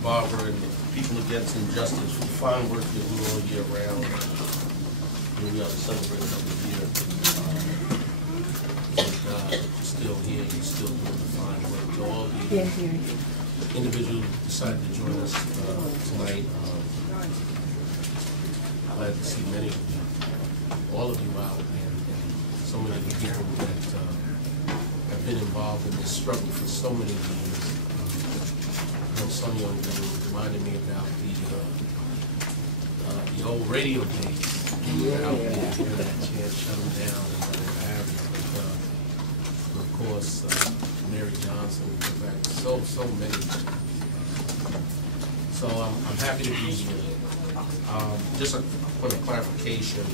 Barbara and People Against Injustice for the fine work they do all year round. And we are celebrating every year. Thank God you're still here, you're still doing the fine work. To all the individuals who decided to join us tonight, glad to see many of you, all of you out, and so many of the people that have been involved in this struggle for so many years. Sonia reminded me about the old radio days. We were out there, can't shut them down and whatever have you. But of course, Mary Johnson, so many. So I'm happy to be here. Just a point of clarification.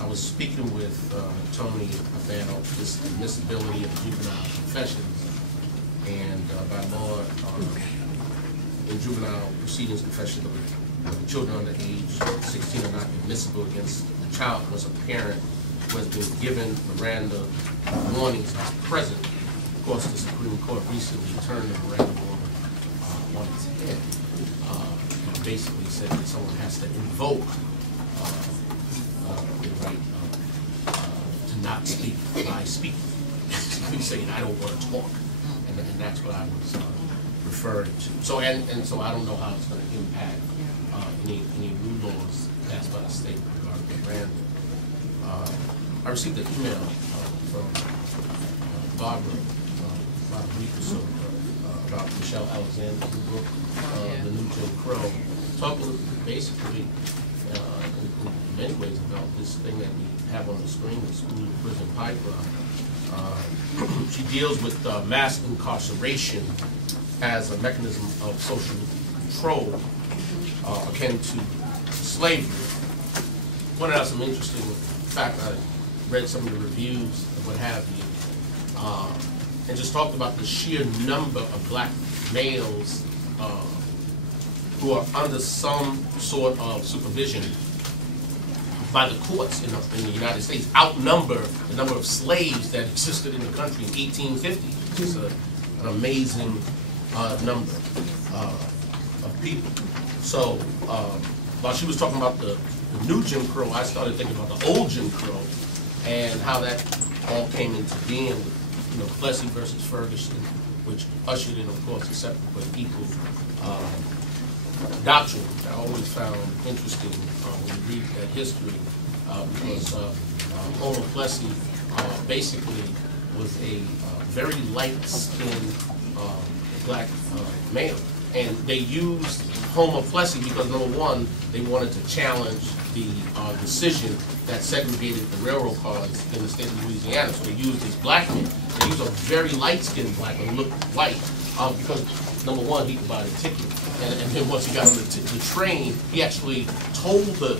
I was speaking with Tony about this admissibility of juvenile confessions. And by law, in juvenile proceedings, confessions of children under age 16 are not admissible against the child unless a parent who has been given Miranda warnings is present. Of course, the Supreme Court recently turned the Miranda warning on its head and basically said that someone has to invoke the right to not speak by speaking. Basically saying, I don't want to talk. And that's what I was referring to. So so I don't know how it's going to impact any new laws passed by the state regarding Miranda. I received an email from Barbara about a week or so about Michelle Alexander's book, The New Jim Crow, talking basically in many ways about this thing that we have on the screen, the school-to-prison pipeline. She deals with mass incarceration as a mechanism of social control akin to slavery. Pointed out some interesting facts. I read some of the reviews and what have you, and just talked about the sheer number of black males who are under some sort of supervision by the courts in the United States outnumber the number of slaves that existed in the country in 1850, which is an amazing number of people. So while she was talking about the new Jim Crow, I started thinking about the old Jim Crow and how that all came into being with, Plessy versus Ferguson, which ushered in, of course, the separate equal doctrine, which I always found interesting when you read that history, because Homer Plessy basically was a very light-skinned black male. And they used Homer Plessy because, number one, they wanted to challenge the decision that segregated the railroad cars in the state of Louisiana. So they used this black man. They used a very light-skinned black man, looked white, because, number one, he could buy the ticket. And then once he got on the train, he actually told the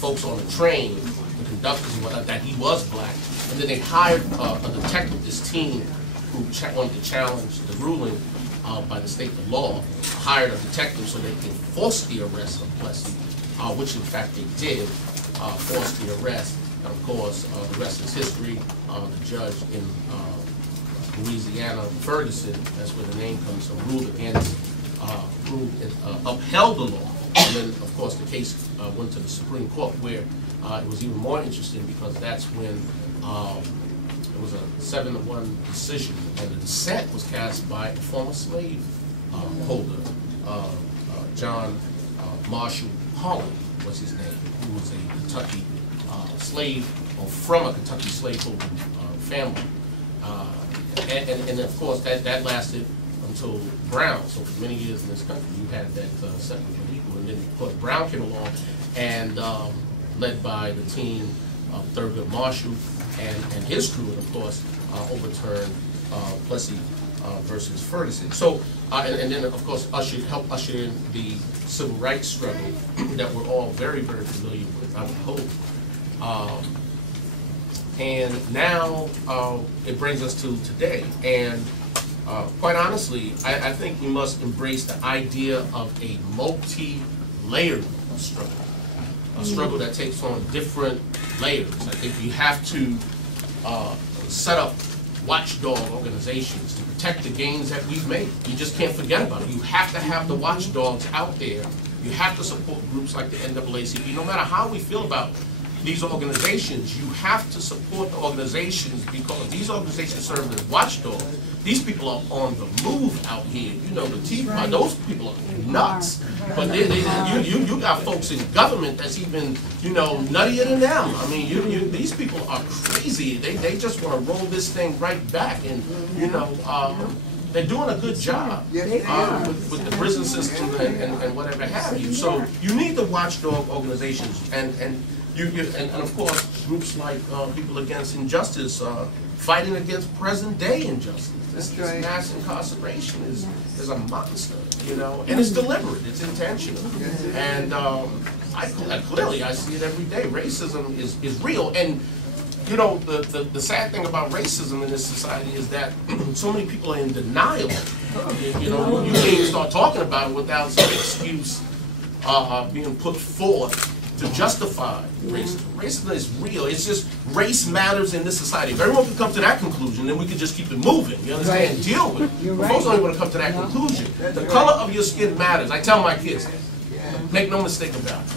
folks on the train, the conductors and whatnot, that he was black. And then they hired a detective, this team who wanted to challenge the ruling by the state of law, hired a detective so they could force the arrest of Plessy, which in fact they did, force the arrest. And of course, the rest is history. The judge in Louisiana, Ferguson, that's where the name comes from, upheld the law. And then, of course, the case went to the Supreme Court, where it was even more interesting because that's when it was a 7-1 decision, and the dissent was cast by a former slave holder, John Marshall Holland was his name, who was a Kentucky slave, or from a Kentucky slaveholding family. And of course, that lasted until Brown. So for many years in this country, you had that separate but equal. And then, of course, Brown came along and led by the team of Thurgood Marshall and his crew, and of course, overturned Plessy versus Ferguson. So, and then, of course, helped usher in the civil rights struggle that we're all very, very familiar with, I would hope. And now it brings us to today. And quite honestly, I think we must embrace the idea of a multi-layered struggle, a struggle that takes on different layers. I think you have to set up watchdog organizations to protect the gains that we've made. You just can't forget about it. You have to have the watchdogs out there. You have to support groups like the NAACP. No matter how we feel about these organizations, you have to support the organizations because these organizations serve as watchdogs. These people are on the move out here. You know, the Tea Party, those people are nuts. But you got folks in government that's even, you know, nuttier than them. I mean, these people are crazy. They just want to roll this thing right back. And, you know, they're doing a good job with the prison system and whatever have you. So you need the watchdog organizations and of course groups like People Against Injustice, fighting against present day injustice. This mass incarceration is a monster, you know, and it's deliberate, it's intentional. And clearly I see it every day. Racism is real. And you know, the sad thing about racism in this society is that so many people are in denial. You know, you can't even start talking about it without some excuse being put forth to justify racism. Racism is real. It's just race matters in this society. If everyone can come to that conclusion, then we can just keep it moving. You understand? And deal with it. But folks don't even want to come to that conclusion. The color of your skin matters. I tell my kids, make no mistake about it.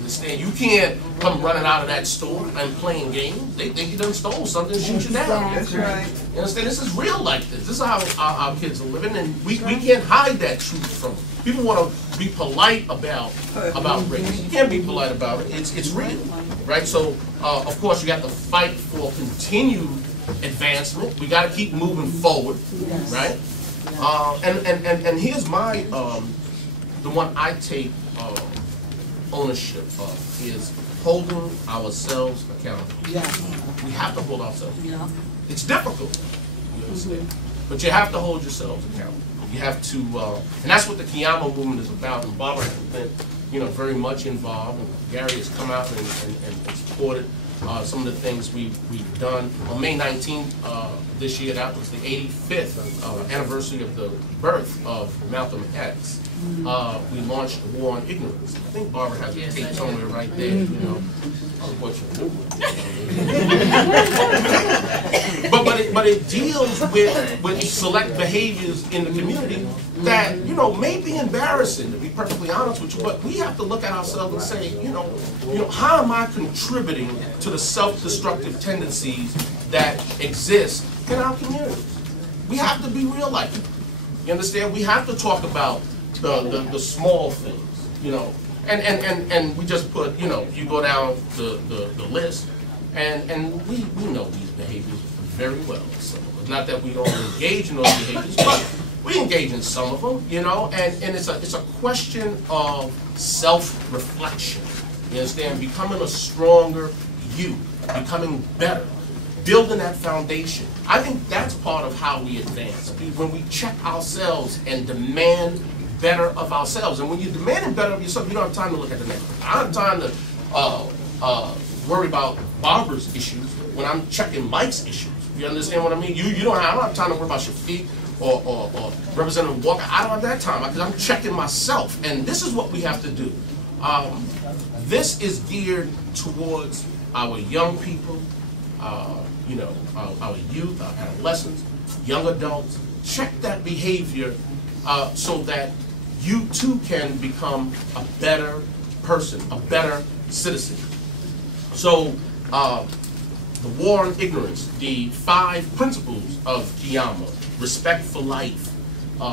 Understand? You can't come running out of that store and playing games. They think you done stole something and shoot you down. That's right. You understand? This is real like this. This is how our kids are living, and we can't hide that truth from them. People want to be polite about race. You can't be polite about it. It's real, right? So, of course, you got to fight for continued advancement. We got to keep moving forward, right? And here's my the one I take ownership of is holding ourselves accountable. We have to hold ourselves accountable. It's difficult, you understand? But you have to hold yourselves accountable. You have to, and that's what the Kiyama movement is about. And Barbara has been, you know, very much involved. And Gary has come out and supported some of the things we've done. On May 19th this year, that was the 85th anniversary of the birth of Malcolm X. We launched the War on Ignorance. I think Barbara has a tape somewhere right there, you know. But it deals with select behaviors in the community that, you know, may be embarrassing, to be perfectly honest with you, but we have to look at ourselves and say, you know, how am I contributing to the self-destructive tendencies that exist in our communities? We have to be real like that. You understand? We have to talk about the small things, you know. And we just put, you know, you go down the list, and we know these behaviors very well. So it's not that we don't engage in those behaviors, but we engage in some of them, you know, and it's a question of self-reflection. You understand? Becoming a stronger you, becoming better, building that foundation. I think that's part of how we advance. When we check ourselves and demand better of ourselves. And when you're demanding better of yourself, you don't have time to look at the next one. I don't have time to worry about Barbara's issues when I'm checking Mike's issues. You understand what I mean? I don't have time to worry about Shafiq or Representative Walker. I don't have that time because I'm checking myself. And this is what we have to do. This is geared towards our young people, you know, our youth, our adolescents, young adults. Check that behavior so that you too can become a better person, a better citizen. So the war on ignorance, the 5 principles of Kiyama, respect for life,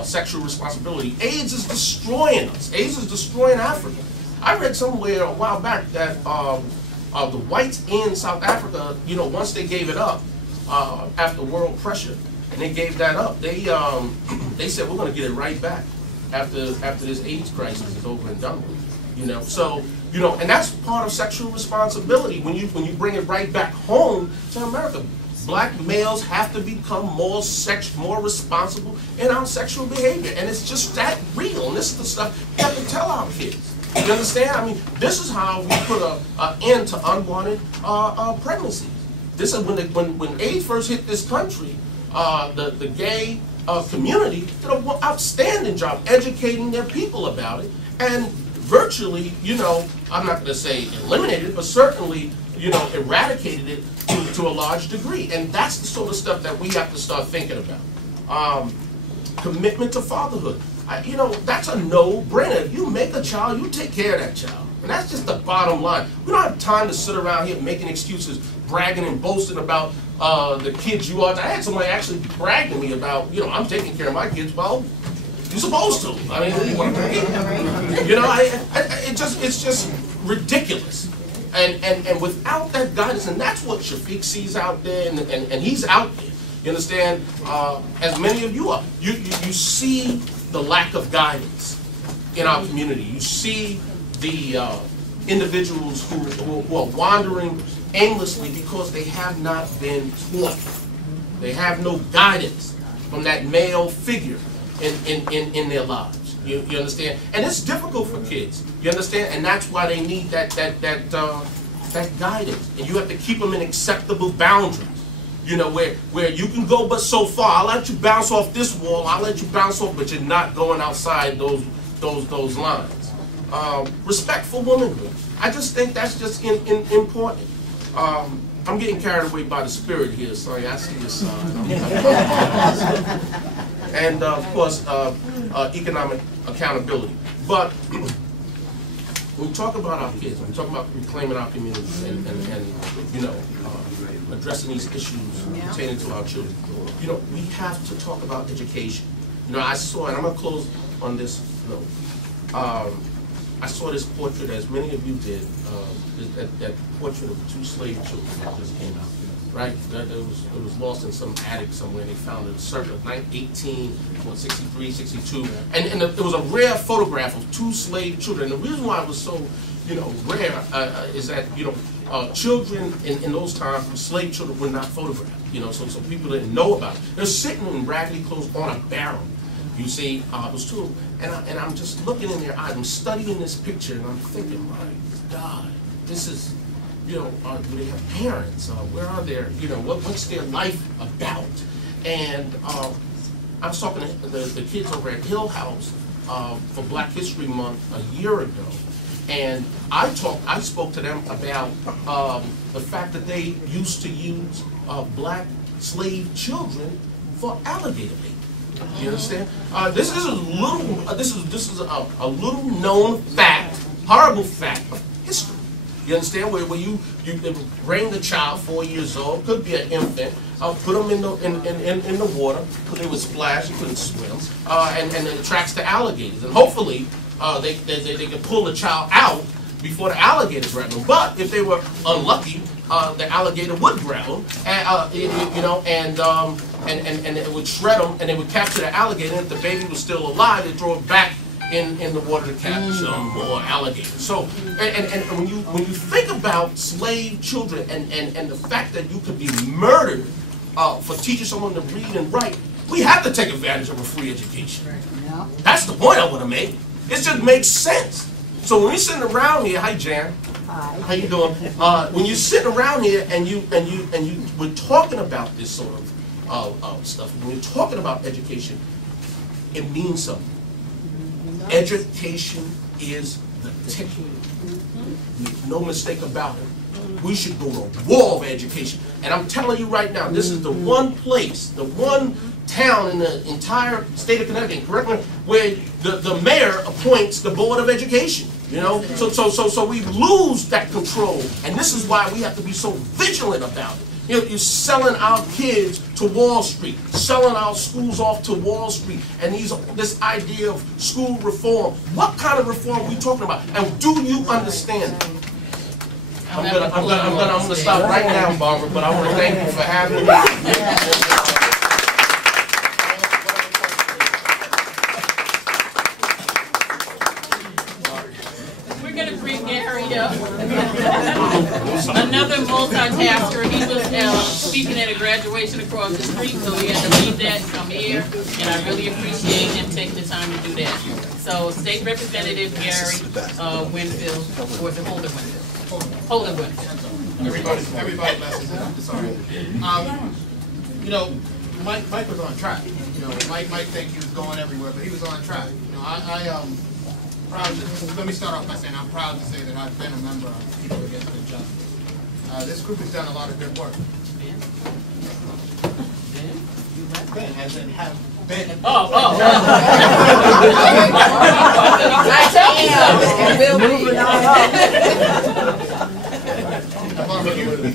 sexual responsibility. AIDS is destroying us. AIDS is destroying Africa. I read somewhere a while back that the whites in South Africa, you know, once they gave it up after world pressure, and they gave that up, they said, we're going to get it right back after this AIDS crisis is over and done with. You know, so, you know, and that's part of sexual responsibility. When you bring it right back home to America, black males have to become more responsible in our sexual behavior, and it's just that real. And this is the stuff we have to tell our kids. You understand? I mean, this is how we put an end to unwanted pregnancies. This is when AIDS first hit this country. The gay community did an outstanding job educating their people about it, and virtually, you know, I'm not going to say eliminated, but certainly, you know, eradicated it to to a large degree. And that's the sort of stuff that we have to start thinking about. Commitment to fatherhood. You know, that's a no-brainer. If you make a child, you take care of that child. And that's just the bottom line. We don't have time to sit around here making excuses, bragging and boasting about the kids you are. I had somebody actually brag to me about, you know, I'm taking care of my kids. Well, you're supposed to. I mean, you want to, you know, it's just ridiculous. And without that guidance, and that's what Shafiq sees out there, and he's out there. You understand? As many of you are. You see the lack of guidance in our community. You see the individuals who are wandering aimlessly because they have not been taught. They have no guidance from that male figure in their lives. You understand? And it's difficult for kids. You understand? And that's why they need that guidance. And you have to keep them in acceptable boundaries. You know, where you can go but so far. I'll let you bounce off this wall. I'll let you bounce off, but you're not going outside those lines. Respect for womanhood. I just think that's just important. I'm getting carried away by the spirit here, sorry. I see your sign. And of course, economic accountability. But when we talk about our kids, when we talk about reclaiming our communities and you know, addressing these issues pertaining to our children, you know, we have to talk about education. You know, I saw, and I'm going to close on this note. I saw this portrait, as many of you did, that portrait of 2 slave children that just came out, right? It was lost in some attic somewhere, and they found it circa 63, 62, and there was a rare photograph of 2 slave children. And the reason why it was so, you know, rare is that, you know, children in those times, slave children were not photographed, you know, so people didn't know about it. They're sitting in raggedy clothes on a barrel. You see, it was 2 of them, and I'm just looking in their eyes, I'm studying this picture, and I'm thinking, my God, this is, you know, do they have parents? Where are their, you know, what's their life about? And I was talking to the kids over at Hill House for Black History Month a year ago, and I spoke to them about the fact that they used to use black slave children for alligator bait. You understand? This is a little known fact, horrible fact of history. You understand? Where you bring the child, 4 years old, could be an infant, put them in the water, they would splash, you couldn't swim, and it attracts the alligators. And hopefully they could pull the child out before the alligator grabbed them. But if they were unlucky, the alligator would grab them, and you know, and it would shred them, and they would capture the alligator. And if the baby was still alive, they'd throw it back in the water to catch more alligators. So, and when you think about slave children and the fact that you could be murdered for teaching someone to read and write, we have to take advantage of a free education. That's the point I want to make. It just makes sense. So when we're sitting around here, hi Jan, hi. How you doing? When you're sitting around here and we're talking about this sort of stuff, when we're talking about education, it means something. Education is the ticket. Make no mistake about it. We should go to war of education. And I'm telling you right now, this is the one place, the one town in the entire state of Connecticut, correct me, where the mayor appoints the Board of Education. You know, so we lose that control, and this is why we have to be so vigilant about it. You know, you're selling our kids to Wall Street, selling our schools off to Wall Street, and this idea of school reform. What kind of reform are we talking about? And do you understand it? I'm gonna stop right now, Barbara. But I want to thank you for having me. Another multitasker. He was speaking at a graduation across the street, so he had to leave that and come here. And I really appreciate him taking the time to do that. So, State Representative Gary Winfield, or is it Holden Winfield? Holden Winfield. Everybody blesses. Sorry. You know, Mike was on track. You know, Mike think he was going everywhere, but he was on track. You know, proud to, let me start off by saying I'm proud to say that I've been a member of People Against Injustice. This group has done a lot of good work. Been, as in have been. Oh.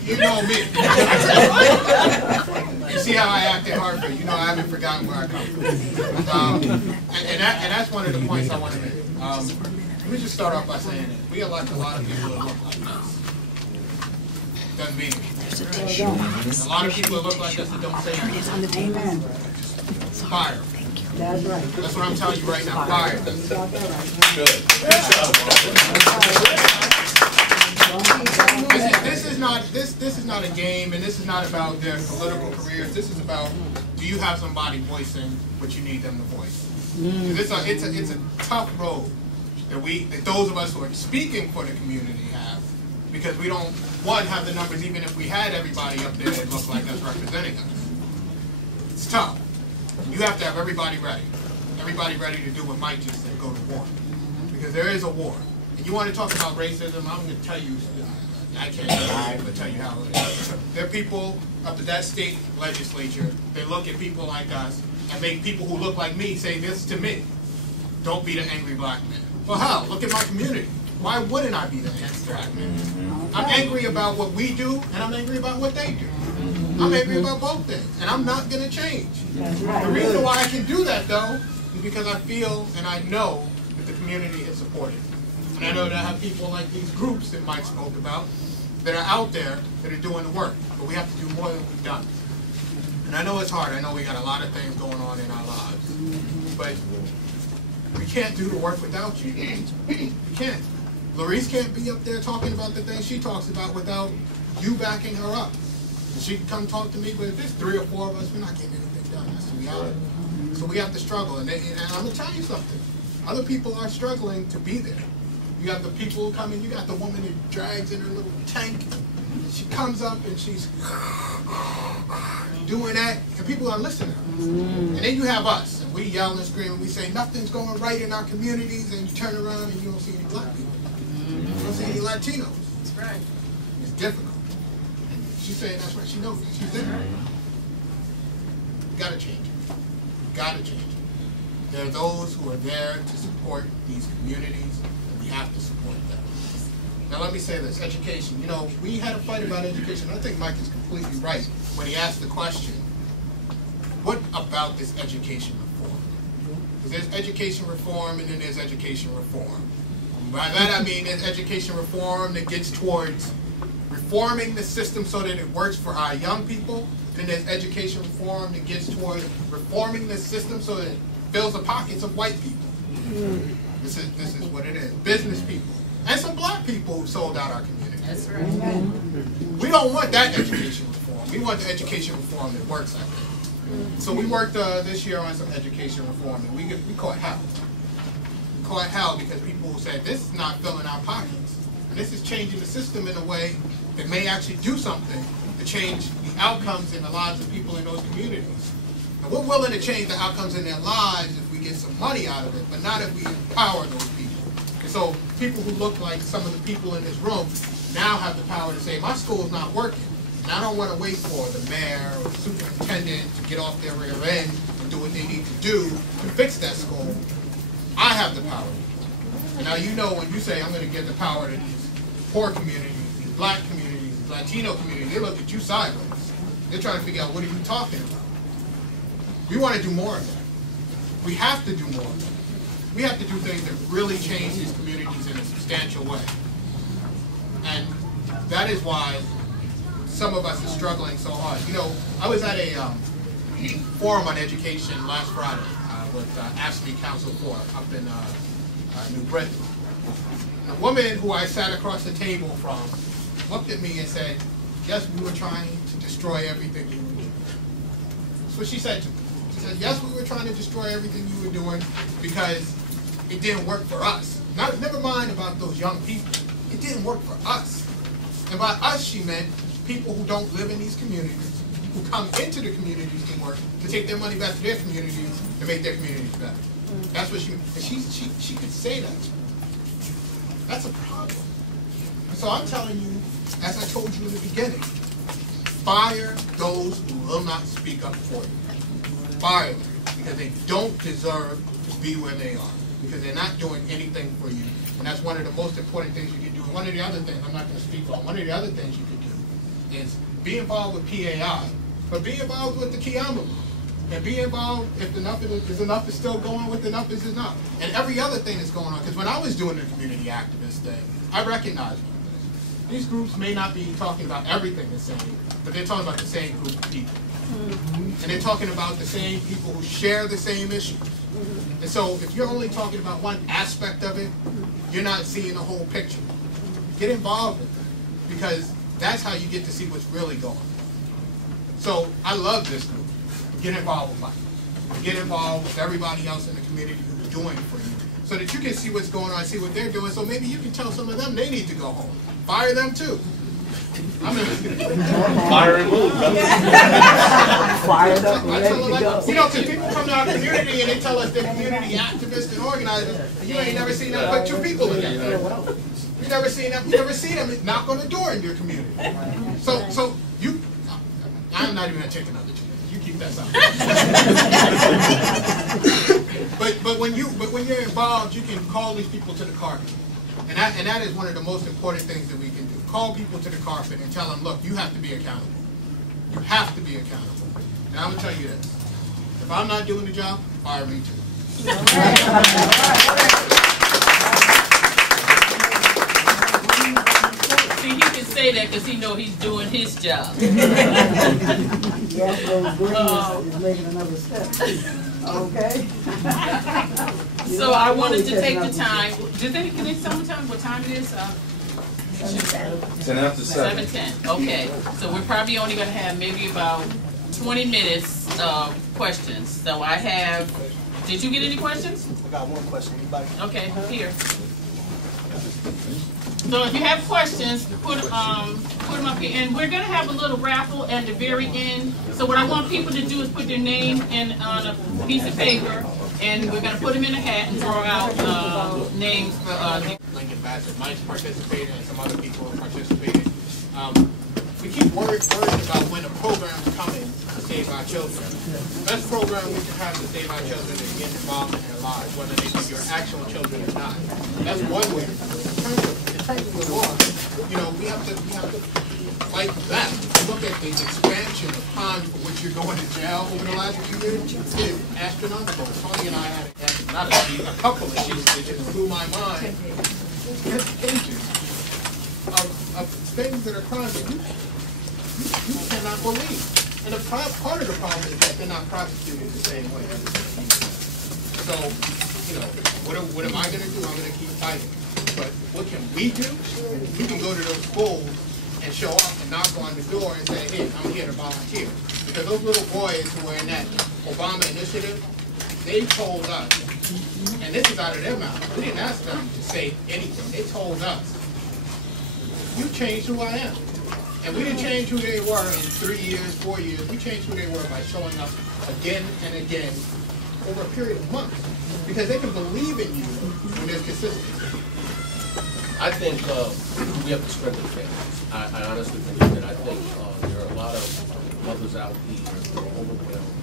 You know me. You see how I act in Hartford. You know I haven't forgotten where I come from. And that's one of the points I want to make. Let me just start off by saying that we elect a lot of people that look like us. Doesn't mean anything. A lot of people that look like us that don't say anything. Amen. Fire. That's right. That's what I'm telling you right now. Fire. This is not a game, and this is not about their political careers. This is about, do you have somebody voicing what you need them to voice? It's a tough road that those of us who are speaking for the community have, because we don't, one, have the numbers, even if we had everybody up there that looked like us representing us. It's tough. You have to have everybody ready. Everybody ready to do what Mike just said, go to war. Because there is a war. And you want to talk about racism, I'm going to tell you, I can't tell you how it is. There are people up to that state legislature, they look at people like us and make people who look like me say this to me. Don't be the angry black man. Well, hell, look at my community. Why wouldn't I be the angry black man? I'm angry about what we do, and I'm angry about what they do. I'm angry about both things, and I'm not going to change. The reason why I can do that, though, is because I feel and I know that the community is supported. And I know that I have people like these groups that Mike spoke about that are out there that are doing the work. But we have to do more than we've done. And I know it's hard. I know we got a lot of things going on in our lives. But we can't do the work without you. We can't. Larice can't be up there talking about the things she talks about without you backing her up. And she can come talk to me, but if there's 3 or 4 of us, we're not getting anything done. That's the reality. So we have to struggle. And I'm going to tell you something. Other people are struggling to be there. You got the people coming, you got the woman that drags in her little tank. She comes up and she's doing that, and people are listening. And then you have us, and we yell and scream, and we say nothing's going right in our communities, and you turn around and you don't see any black people. You don't see any Latinos. That's right. It's difficult. She's saying that's right. She knows it. She's there. You gotta change it. You gotta change it. There are those who are there to support these communities, and we have to support them. Now let me say this, education. You know, we had a fight about education. I think Mike is completely right when he asked the question, what about this education reform? Because there's education reform and then there's education reform. By that I mean there's education reform that gets towards reforming the system so that it works for our young people. And then there's education reform that gets towards reforming the system so that it fills the pockets of white people. This is what it is. Business people. And some black people who sold out our community. That's right. We don't want that education reform. We want the education reform that works like that. So we worked this year on some education reform, and we caught hell. We caught hell because people said, this is not filling our pockets. And this is changing the system in a way that may actually do something to change the outcomes in the lives of people in those communities. And we're willing to change the outcomes in their lives if we get some money out of it, but not if we empower those people. And so people who look like some of the people in this room now have the power to say, my school's not working. And I don't want to wait for the mayor or the superintendent to get off their rear end and do what they need to do to fix that school. I have the power. And now you know when you say, I'm going to give the power to these poor communities, these black communities, these Latino communities, they look at you sideways. They're trying to figure out, what are you talking about? We want to do more of that. We have to do more of that. We have to do things that really change these communities in a substantial way. And that is why some of us are struggling so hard. You know, I was at a forum on education last Friday with AFSCME Council 4 up in New Britain. And a woman who I sat across the table from looked at me and said, yes, we were trying to destroy everything you were doing. That's what she said to me. She said, yes, we were trying to destroy everything you were doing because it didn't work for us. Never mind about those young people. It didn't work for us. And by us, she meant people who don't live in these communities, who come into the communities to work, to take their money back to their communities and make their communities better. That's what she meant. And she could say that to me. That's a problem. And so I'm telling you, as I told you in the beginning, fire those who will not speak up for you. fire them, because they don't deserve to be where they are, because they're not doing anything for you. And that's one of the most important things you can do. And one of the other things, I'm not going to speak on, one of the other things you can do is be involved with PAI, but be involved with the Kiyama. And be involved if enough is enough is still going, with enough is enough. And every other thing that's going on, because when I was doing the community activist thing, I recognized one thing. These groups may not be talking about everything the same, but they're talking about the same group of people. And they're talking about the same people who share the same issues. And so if you're only talking about one aspect of it, you're not seeing the whole picture. Get involved with it, because that's how you get to see what's really going on. So I love this group. Get involved with Mike. Get involved with everybody else in the community who's doing for you, so that you can see what's going on, see what they're doing, so maybe you can tell some of them they need to go home. Fire them too. Fire and move, brother. Fired up and ready to go. You know, because people come to our community and they tell us they're community activists and organizers, and you ain't never seen them put two people together. You never seen them. You never seen them knock on the door in your community. So you, I'm not even gonna take another chance. You keep that out. but when you're involved, you can call these people to the carpet, and that is one of the most important things that we can do. Call people to the carpet and tell them, look, you have to be accountable. You have to be accountable. And I'm gonna tell you this: if I'm not doing the job, fire me too. See, he can say that because he know he's doing his job. Yes, those greens is making another step. Okay. So I wanted to take the time. Can they tell me what time it is? 10 after 7. 7:10. Okay. So we're probably only going to have maybe about 20 minutes of questions. So I have. Did you get any questions? I got one question. Anybody? Okay, here. So if you have questions, put them up here, and we're gonna have a little raffle at the very end. So what I want people to do is put their name on a piece of paper, and we're gonna put them in a hat and draw out names for. Lincoln Bassett, Mike's participating, and some other people are participating. We keep worrying about when a program's coming to save our children. The best program we can have to save our children is getting involved in their lives, whether they be your actual children or not. That's one way. In terms of the law, you know, we have to fight back. Look at the expansion of time for which you're going to jail over the last few years. It's astronomical. Tony and I had a couple of issues that just blew my mind. Pages of things that are crimes that you cannot believe. And part of the problem is that they're not prosecuted the same way. So, you know, what am I going to do? I'm going to keep fighting. But what can we do? We can go to those schools and show up and knock on the door and say, hey, I'm here to volunteer. Because those little boys who were in that Obama initiative, they told us, and this is out of their mouth, we didn't ask them to say anything. They told us, you changed who I am. And we didn't change who they were in 3 years, 4 years. We changed who they were by showing up again and again over a period of months. Because they can believe in you when there's consistency. I think we have to strengthen families. I honestly think that. I think there are a lot of mothers out here who are overwhelmed,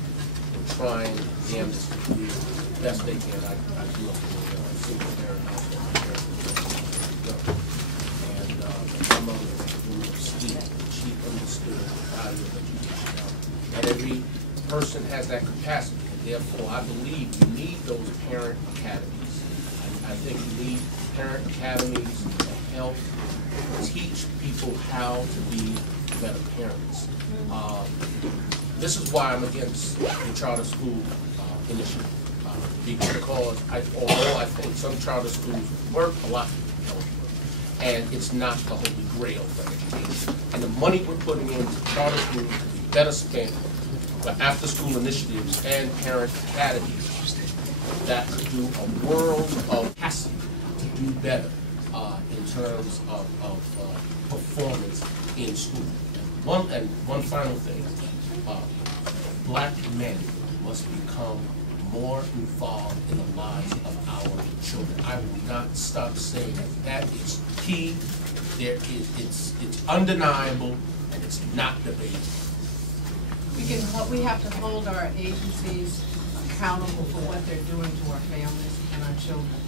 trying damnedest to do the best they can. I grew up in a single parent household. My parents were young. And my mother was a woman of steel. She understood the value of education. And every person has that capacity. And therefore, I believe you need those parent academies. I think you need parent academies to help teach people how to be better parents. This is why I'm against the charter school initiative. Because although I think some charter schools work, a lot don't work. And it's not the holy grail for education. And the money we're putting into charter schools could be better spent for after-school initiatives and parent academies that could do a world of capacity to do better in terms of performance in school. And one final thing, black men must become more involved in the lives of our children. I will not stop saying that. That is key. It's undeniable, and it's not debatable. we have to hold our agencies accountable for what they're doing to our families and our children.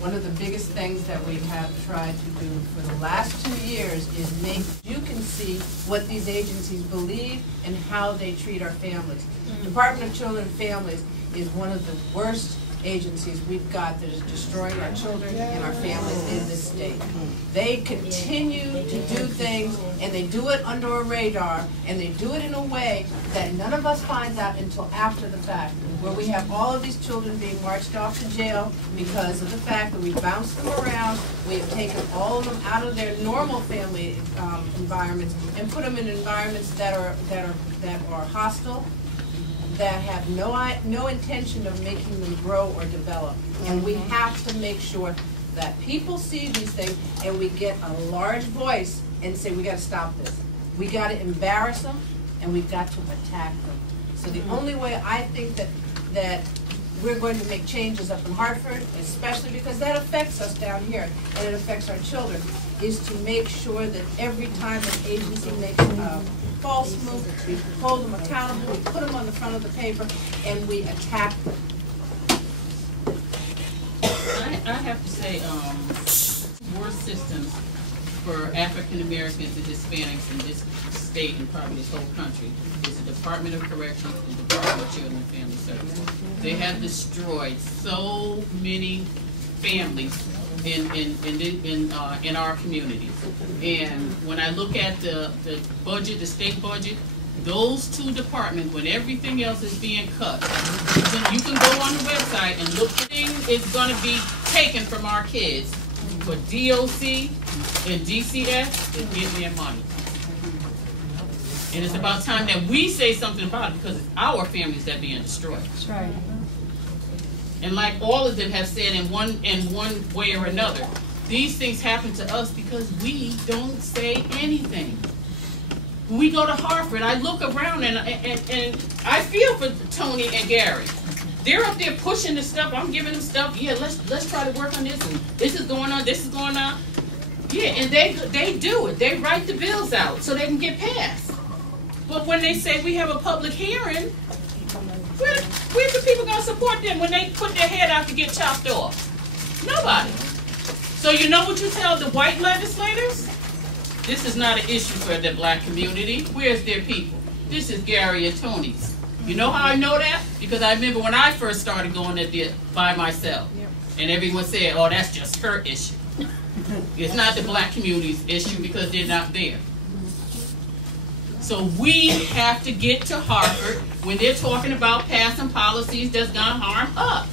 One of the biggest things that we have tried to do for the last 2 years is make you can see what these agencies believe and how they treat our families. Department of Children and Families is one of the worst agencies we've got that is destroying our children and our families in this state. They continue to do things, and they do it under a radar, and they do it in a way that none of us finds out until after the fact, where we have all of these children being marched off to jail because of the fact that we bounced them around, we have taken all of them out of their normal family environments and put them in environments that are hostile, that have no intention of making them grow or develop. And we have to make sure that people see these things and we get a large voice and say, we got to stop this. We got to embarrass them and we've got to attack them. So the only way I think that we're going to make changes up in Hartford, especially because that affects us down here and it affects our children, is to make sure that every time an agency makes a false move, we hold them accountable, we put them on the front of the paper, and we attack them. I have to say, worst systems for African Americans and Hispanics in this state and probably this whole country is the Department of Corrections and the Department of Children and Family Services. They have destroyed so many families in our communities. And when I look at the budget, the state budget, those two departments, when everything else is being cut, you can go on the website and look. Thing is going to be taken from our kids for DOC and DCS to get their money. And it's about time that we say something about it because it's our families that are being destroyed. That's right. And like all of them have said in one way or another, these things happen to us because we don't say anything. When we go to Hartford, I look around and I feel for Tony and Gary. They're up there pushing the stuff. I'm giving them stuff. Yeah, let's try to work on this. And this is going on. This is going on. Yeah, and they do it. They write the bills out so they can get passed. But when they say we have a public hearing, where's the people going to support them when they put their head out to get chopped off? Nobody. So you know what you tell the white legislators? This is not an issue for the black community. Where's their people? This is Gary and Tony's. You know how I know that? Because I remember when I first started going there by myself. And everyone said, oh, that's just her issue. It's not the black community's issue because they're not there. So we have to get to Hartford when they're talking about passing policies that's going to harm us.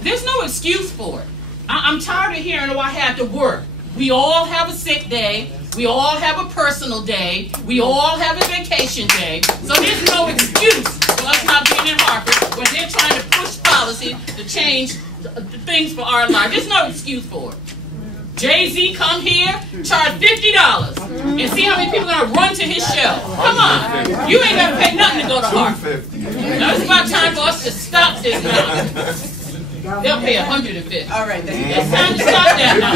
There's no excuse for it. I'm tired of hearing, oh, I had to work. We all have a sick day. We all have a personal day. We all have a vacation day. So there's no excuse for us not being in Hartford when they're trying to push policy to change the things for our life. There's no excuse for it. Jay-Z come here, charge $50, and see how many people are going to run to his show. Come on. You ain't got to pay nothing to go to Hartford. Now it's about time for us to stop this now. They'll pay $150. All right, it's time to stop that now.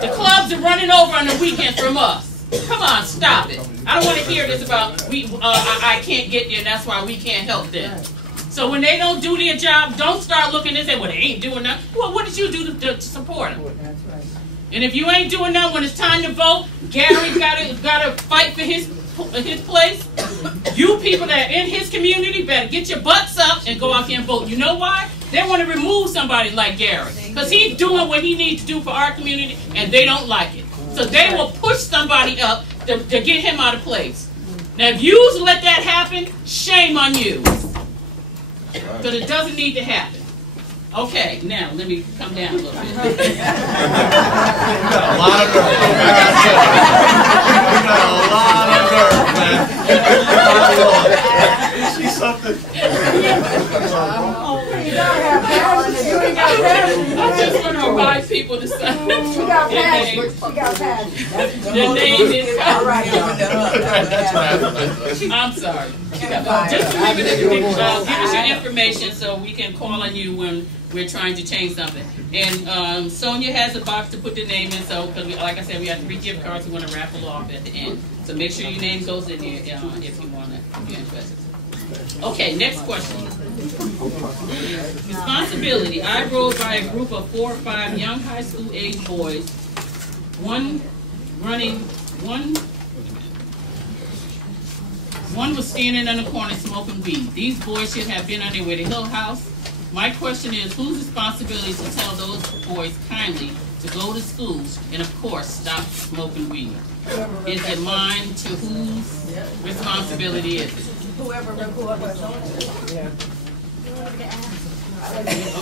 The clubs are running over on the weekend from us. Come on, stop it. I don't want to hear this about I can't get there, and that's why we can't help them. So when they don't do their job, don't start looking and say, well, they ain't doing nothing. Well, what did you do to support them? That's right. And if you ain't doing nothing when it's time to vote, Gary's gotta fight for his place. You people that are in his community better get your butts up and go out there and vote. You know why? They want to remove somebody like Gary because he's doing what he needs to do for our community, and they don't like it. So they will push somebody up to get him out of place. Now, if you let that happen, shame on you. Because it doesn't need to happen. Okay, now let me come down a little bit. You got a lot of nerve. You got a lot of nerve, man. Is she something? You gotta have passion. You ain't got passion. I just want to remind people to say. She got passion. She got passion. The name is. All right. I'm sorry. Just remember to give us your information so we can call on you when we're trying to change something. And Sonia has a box to put the name in, so because like I said, we have 3 gift cards we want to raffle off at the end. So So make sure your name goes in there if you want it, if you're interested. Okay, next question. Responsibility. I rode by a group of 4 or 5 young high school age boys. One was standing in the corner smoking weed. These boys should have been on their way to Hill House. My question is, whose responsibility to tell those boys kindly to go to school and, of course, stop smoking weed? Is it mine? To whose responsibility is it? Whoever wrote it.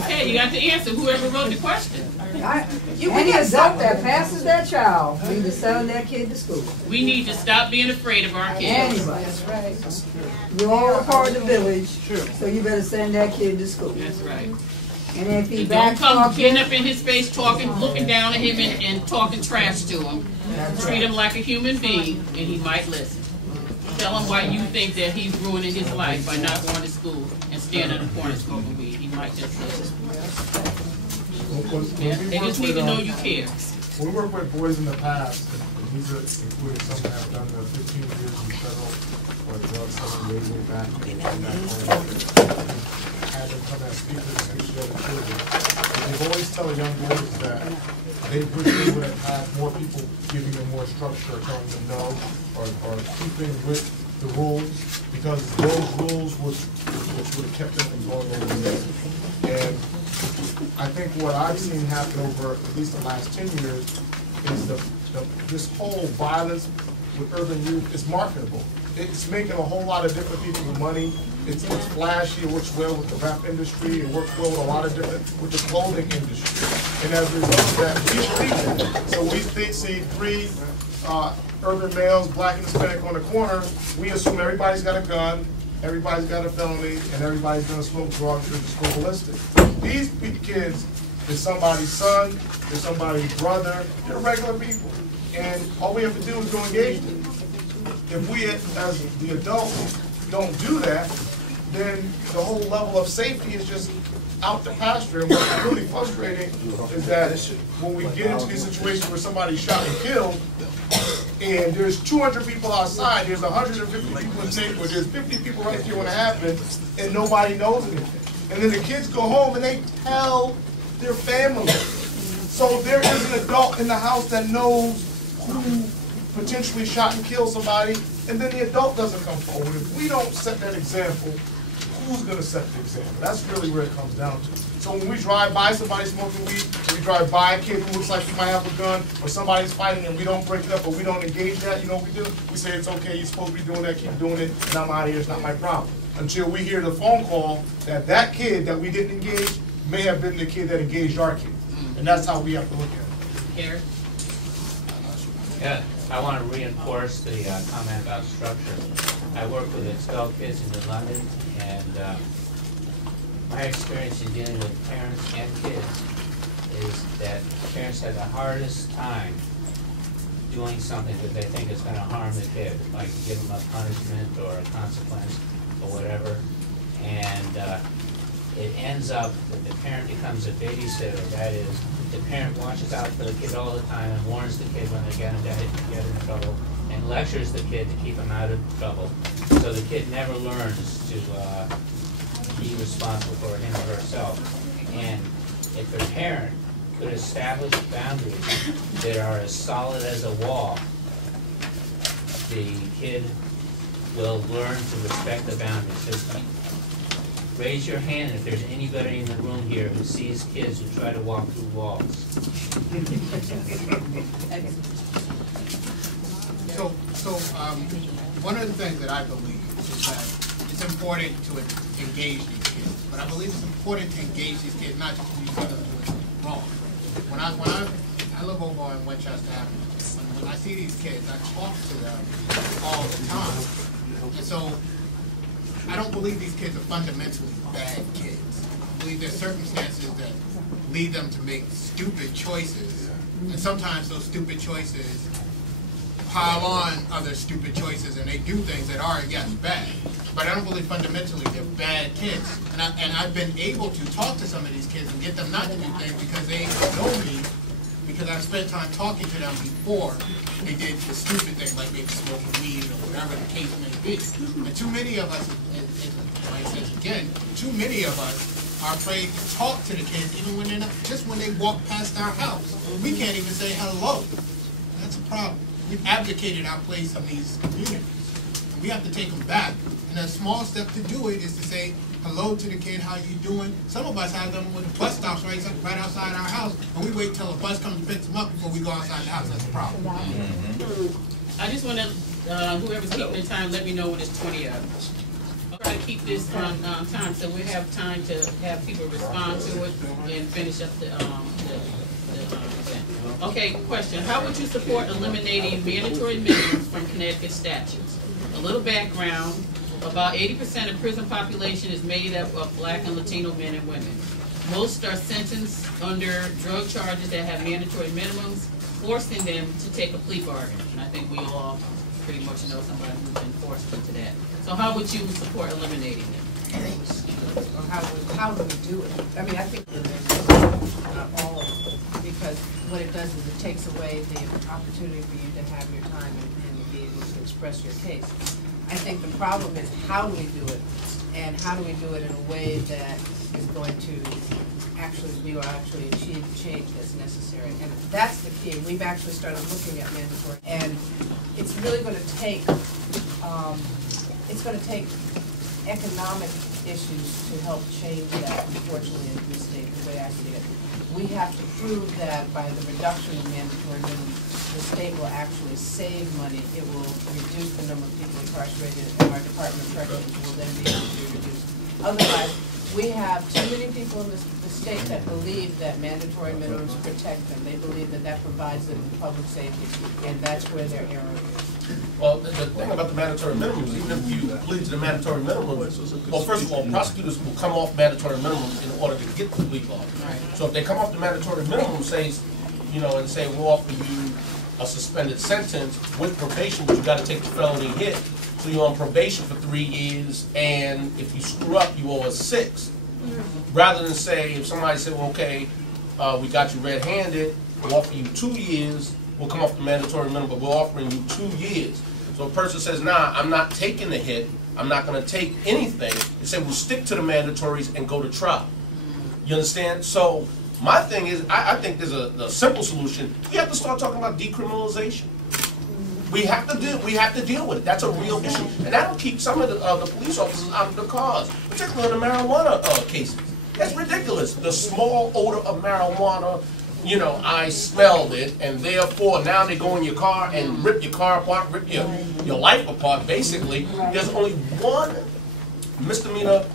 Okay, you got the answer. Whoever wrote the question. Any adult that passes that child need to send that kid to school. We need to stop being afraid of our kids. Anybody. That's right. You're all a part of the village, so you better send that kid to school. That's right. And if he And back don't come talking, getting up in his face, talking, looking down at him and talking trash to him. Treat him like a human being, and he might listen. Tell him why you think that he's ruining his life by not going to school and standing in the corner smoking weed. He might just listen. Yeah, they just need to know you care. When we work with boys in the past, and these are including some that have done the 15 years in federal or drug selling way back in that had them come as speakers to speak to other children. But they've always tell young boys that they wish they would have had more people giving them more structure, telling them no, or keeping with the rules, because those rules which would have kept them from going over the years. And I think what I've seen happen over at least the last 10 years is this whole violence with urban youth is marketable. It's making a whole lot of different people money. It's flashy, it works well with the rap industry, it works well with a lot of different, with the clothing industry. And as a result of that, we believe that. So we see 3 urban males, black and Hispanic on the corner, we assume everybody's got a gun, everybody's got a felony, and everybody's gonna smoke drugs and just go ballistic. These kids is somebody's son, they're somebody's brother, they're regular people. And all we have to do is go engage them. If we, as the adults, don't do that, then the whole level of safety is just out the pasture. And what's really frustrating is that when we get into these situations where somebody's shot and killed, and there's 200 people outside, there's 150 people in the neighborhood, there's 50 people right here when it happens, and nobody knows anything. And then the kids go home and they tell their family. So there is an adult in the house that knows who potentially shot and killed somebody, and then the adult doesn't come forward. If we don't set that example, who's going to set the example? That's really where it comes down to. So when we drive by somebody smoking weed, we drive by a kid who looks like he might have a gun, or somebody's fighting and we don't break it up, or we don't engage that, you know what we do? We say, it's okay, you're supposed to be doing that, keep doing it, and I'm out of here, it's not my problem. Until we hear the phone call that that kid that we didn't engage may have been the kid that engaged our kid. And that's how we have to look at it. Here. Yeah, I want to reinforce the comment about structure. I work with expelled kids in London, and my experience in dealing with parents and kids is that parents have the hardest time doing something that they think is going to harm the kid, like give them a punishment or a consequence or whatever, and it ends up that the parent becomes a babysitter. That is, the parent watches out for the kid all the time and warns the kid when they're going to get in trouble and lectures the kid to keep him out of trouble. So the kid never learns to be responsible for him or herself. And if the parent could establish boundaries that are as solid as a wall, the kid will learn to respect the boundaries. Just raise your hand if there's anybody in the room here who sees kids who try to walk through walls. So one of the things that I believe is that it's important to engage these kids, but I believe it's important to engage these kids not just when you tell them doing wrong. When I live over in Westchester Avenue, when I see these kids, I talk to them all the time, and so I don't believe these kids are fundamentally bad kids. I believe there's circumstances that lead them to make stupid choices, and sometimes those stupid choices pile on other stupid choices, and they do things that are, yes, bad. But I don't believe fundamentally they're bad kids. And I've been able to talk to some of these kids and get them not to do things because they know me because I've spent time talking to them before they did the stupid thing, like maybe smoking weed or whatever the case may be. And too many of us, and like I said again, too many of us are afraid to talk to the kids even when they're not, just when they walk past our house. We can't even say hello. That's a problem. We've abdicated our place in these communities. And we have to take them back. And a small step to do it is to say hello to the kid, how you doing? Some of us have them when the bus stops right outside our house, and we wait till a bus comes and picks them up before we go outside the house. That's a problem. I just want to, whoever's keeping the time, let me know when it's 20 hours. I'll try to keep this on time so we have time to have people respond to it and finish up the event. Okay, question. How would you support eliminating mandatory minimums from Connecticut statutes? A little background. About 80% of prison population is made up of Black and Latino men and women. Most are sentenced under drug charges that have mandatory minimums, forcing them to take a plea bargain. And I think we all pretty much know somebody who's been forced into that. So how would you support eliminating them? Or how do we do it? I mean, I think not all of it, because what it does is it takes away the opportunity for you to have your time and be able to express your case. I think the problem is how do we do it, and how do we do it in a way that is going to actually achieve the change that's necessary. And that's the key. We've actually started looking at mandatory, and it's really going to take economic issues to help change that, unfortunately, in this state, the way I see it. We have to prove that by the reduction of mandatory minimums, the state will actually save money. It will reduce the number of people incarcerated, and our Department of Corrections will then be able to reduce. Otherwise, we have too many people in the state that believe that mandatory minimums protect them. They believe that that provides them with public safety, and that's where their error is. Well, the thing about the mandatory minimums, even if you plead to the mandatory minimums, well, first of all, prosecutors will come off mandatory minimums in order to get the plea bargain. Right. So if they come off the mandatory minimum, says, you know, and say we'll offer you a suspended sentence with probation, but you got to take the felony hit. So you're on probation for 3 years, and if you screw up, you owe us 6. Rather than say, if somebody said, well, okay, we got you red-handed, we'll offer you 2 years, we'll come off the mandatory minimum, but we're offering you 2 years. So a person says, nah, I'm not taking the hit, I'm not going to take anything. They say, we'll stick to the mandatories and go to trial. You understand? So my thing is, I think there's a simple solution. We have to start talking about decriminalization. We have to deal with it. That's a real issue, and that'll keep some of the police officers out of the cars, particularly in the marijuana cases. That's ridiculous. The small odor of marijuana, you know, I smelled it, and therefore now they go in your car and rip your car apart, rip your life apart. Basically, there's only one misdemeanor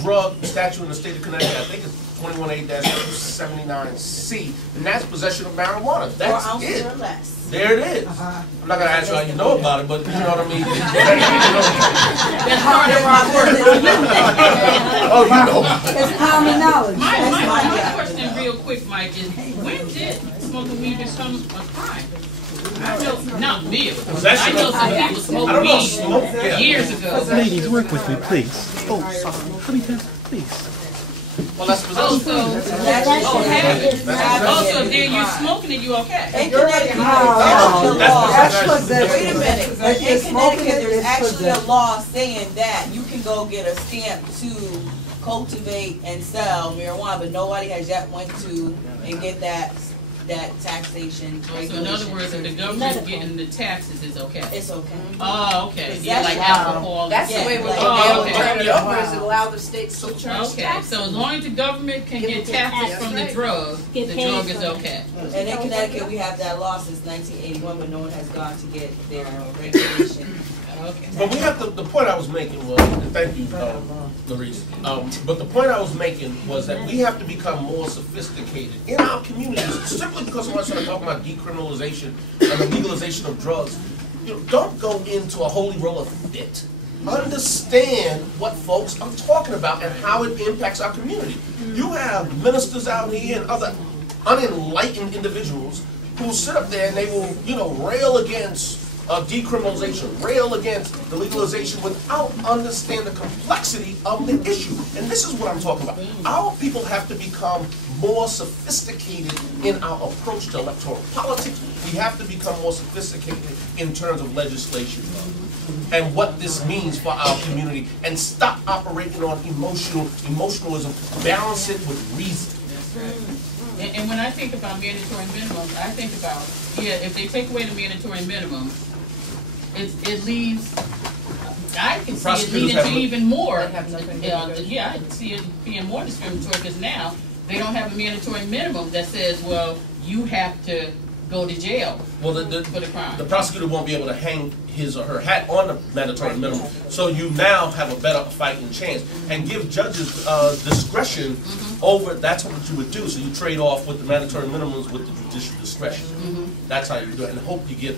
drug statute in the state of Connecticut. I think it's 21A-279C, and that's possession of marijuana. That's it. Or less. There it is. I'm not going to ask you how you know about it, but you know what I mean? That's part of our work. Oh, you know. It's common knowledge. My question real quick, Mike, is when did smoking weed become a crime? I know, not me, I know some people smoked weed years ago. Ladies, work with me, please. Oh, sorry. Let me pass, please. Well, that's possession. So if you're smoking it, you okay? In Connecticut, That's possession. wait a minute. If In you're smoking Connecticut, it, there's it's actually a possession. law saying that you can go get a stamp to cultivate and sell marijuana, but nobody has yet went to and get that taxation So regulation. in other words, if the government's getting the taxes, it's okay? It's okay. Oh, okay. Yeah, like alcohol. That's the Yeah, way we're like- going to be able to okay. turn it over, is to allow the states to charge Okay, taxes. so as long as the government can get taxes from the drug, the drug is okay. And in Connecticut, we have that law since 1981, but no one has gone to get their regulation. Okay. But we have to, the point I was making was, and thank you, Larice, but the point I was making was that we have to become more sophisticated in our communities, simply because when I started talking about decriminalization and the legalization of drugs. You know, don't go into a holy roller fit. Understand what folks are talking about and how it impacts our community. You have ministers out here and other unenlightened individuals who sit up there and they will, you know, rail against decriminalization, rail against the legalization without understanding the complexity of the issue. And this is what I'm talking about. Our people have to become more sophisticated in our approach to electoral politics. We have to become more sophisticated in terms of legislation and what this means for our community, and stop operating on emotionalism, balance it with reason. And when I think about mandatory minimums, I think about, if they take away the mandatory minimum, it leaves, I can see it leading to even more, I can see it being more discriminatory, because now they don't have a mandatory minimum that says, well, you have to go to jail for the crime. The prosecutor won't be able to hang his or her hat on the mandatory minimum, so you now have a better fighting chance, and give judges discretion over, that's what you would do, so you trade off with the mandatory minimums with the judicial discretion. That's how you do it, and hope you get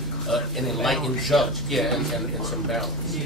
an enlightened judge, and some balance.